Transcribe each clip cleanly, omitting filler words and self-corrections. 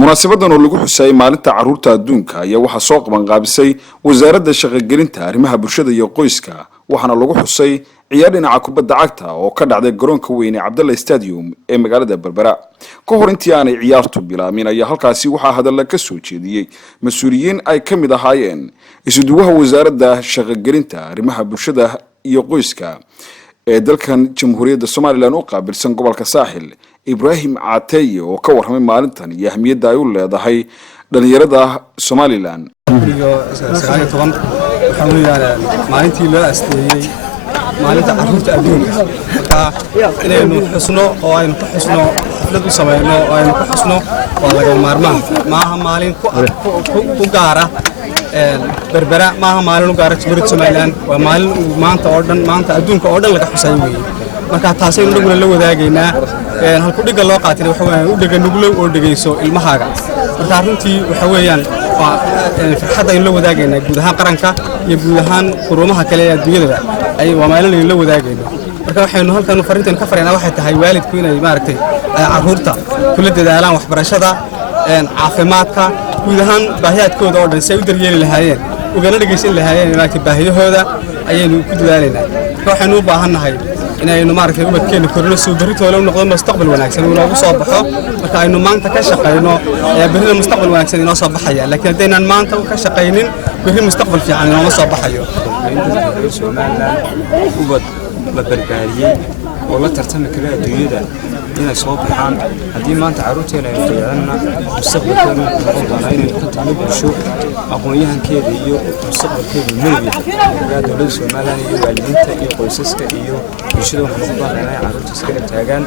munaasabadan oo lagu xusay maalinta caruurta adduunka ayaa waxa soo qaban qaabisay wasaaradda shaqo-gelinta arrimaha bulshada iyo qoyska waxaana lagu xusay ciyaar dhinaca kubadda cagta oo ka dhacday garoonka weyn ee Cabdalla Stadium ee magaalada Berbera ka hor intii aanay ciyaartu bilaabmin ayaa halkaasi waxa hadal ka soo jeediyay mas'uuliyiin ay ka mid ahaayeen isuduwaha wasaaradda shaqo-gelinta arrimaha bulshada iyo qoyska ee dalkan Jamhuuriyadda Soomaaliland oo qaabilsan gobolka Saaxil Ibrahim Caatay oo ka warramay maalintan iyo ahmiyadda ay u leedahay dhalinyarada Soomaaliland. maalintii loo asteeyay maalinta caruurta adduunka inaynu xusno oo aynu ku xusno xaflad u sameeyno oo aynu ku xusno waa laga maarmaan maaha maalin ku gaara Berbera maaha maalin u gaara Jamhuuriyadda Soomaaliland waa maalin maanta adduunka oo dhan laga xusay weeye marka taasaynu dhaguna la wadaagaynaa halku dhiga loo qaatay waxa weeyaan u dhiga nuglow oo dhigayso ilmahaaga marka runtii waxa weeyaan farxad aynu la wadaagaynaa guud ahaan qaranka iyo guud ahaan quruumaha kale ee adduunyada ay waa maalin aynu la wadaagayno marka waxaynu halkan fariintan ka fariinaa waxay tahay waalidku inay maaragtay caruurta kula dadaalaan waxbarashada caafimaadka guud ahaan baahiyaadkooda oo dhan si ay u daryeeli lahaayeen ugana dhageysan lahaayeen maaragtay baahiyahooda ayaynu ku dadaalaynaa waxaynu u baahannahay inaynu maaragtay ubadkeena korno soo baritoole u noqdo mustaqbal wanaagsan oo noogu soo baxo marka aynu maanta ka shaqeyno berrina mustaqbal wanaagsan inoo soo baxaya laakiin haddaynan maanta ka shaqeynin berri mustaqbal fiican inoo soo baxayo ubad la barbaariyay oo la tartami kara adduunyada inay soo baxaan haddii maanta caruurteena ay qiyaadana mustaqbalkeenu noqon doonaa inay noqon tahay bulsho aqoon-yahankeeda iyo mustaqbalkeedu meelbi dowladda Soomaaliland iyo waalidiinta iyo qoysaska iyo bulshada waxay u baahan inay caruurta iska taagaan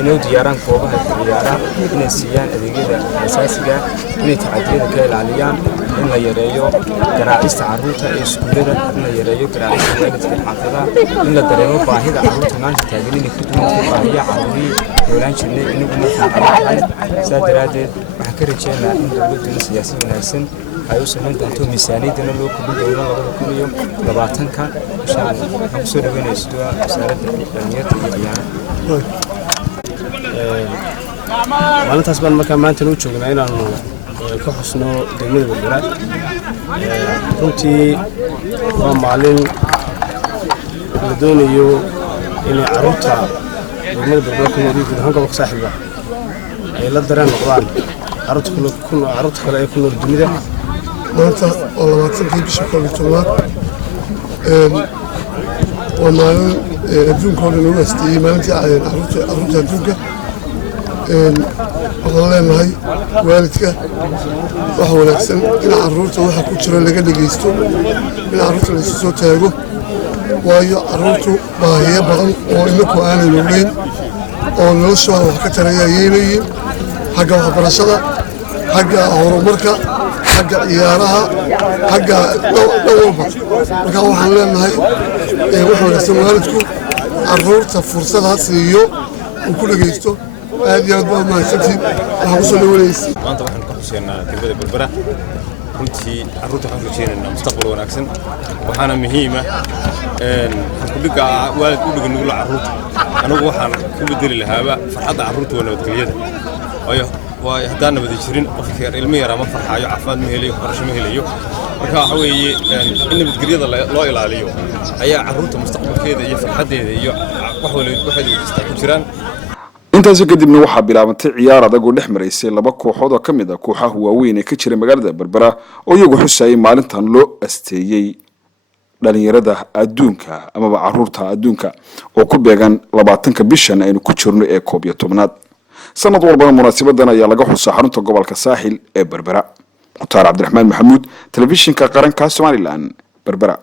inay diyaaraan goobaha ciyaaraha inay siiyaan adeegyada asaasiga inay tacadiyada ka ilaaliyaan in la yareeyo garaacista caruurta ee iskuulada in la yareeyo garaacista waalidka xaafadaha in la dareemo baahida caruurta maanta taagan inay ku duwan baahiyaha caruurta ولاً شنو إنه بنفهم على سادرات وحكرتنا إن دولة السياسة وناسن أيوة من دانتو ميزانية دنا لو كل دولة كل يوم لبعتن كان عشان نقصد وين يسدوا سعر الدنيا يعني. أنا تسبان مكان ما تنوشوا جمعنا كحسنو دمير بالبلاد. كنتي ومعلن بدون يو إني عروتها من البلد كنا نريد هنقول وقت صاحبه لا دران القرآن عرضت كلا يكون الدنيا ما أنت والله ما تنتهي بشكل الجماعة وما بدون كون الوستي ما أنت عرضت الدنيا والله ما هي والدك وهو نفسه إن عرضت وح كتير اللي قد جيستو إن عرضت الصوت تاجو waayo caruurtu baahiyo badan oo inaku aanay nooleyn oo noloshooda wax ka tarayayeen xagga waxbarashada xagga horumarka xagga ciyaaraha xagga dhawrba marka waxaan leenahay wax wanaagsan waalidku caruurta fursadaha siiyo uu ku dhageysto aad iyo aad baa mahadsantiin waxaan ku soo dhaweynayay maanta waxaan ka xuseynaa degmada Berbera runtii caruurta waxaan rajeynaynaa mustaqbal wanaagsan waxaana muhiim ah halku dhiga waalid u dhiga nugul caruurta anigu waxaan ku bedeli lahaaba farxadda caruurta waa nabadgelyada waayo haddaan nabad jirin qofka ilmo yar ama farxayo caafimaad ma helayo barasho ma helayo marka waxa weeye in nabadgelyada loo ilaaliyo ayaa caruurta mustaqbalkeeda iyo farxaddeeda iyo wax walba ku jiraan intaas kadibna waxa bilaabantay ciyaar adag oo dhex mareysay laba kooxood oo kamid ah kooxaha waaweyn ee ka jira magaalada Berbera oo iyagu xusay maalintan loo asteeyay dhalinyarada adduunka ama caruurta adduunka oo ku beegan 20ka bishan aynu ku jirno ee 11aad sanad walba munaasabadan ayaa laga xusaa xarunta gobolka Saaxil ee Berbera Mukhtaar Cabdiraxmaan Maxamuud telefishinka qaranka Soomaaliland Berbera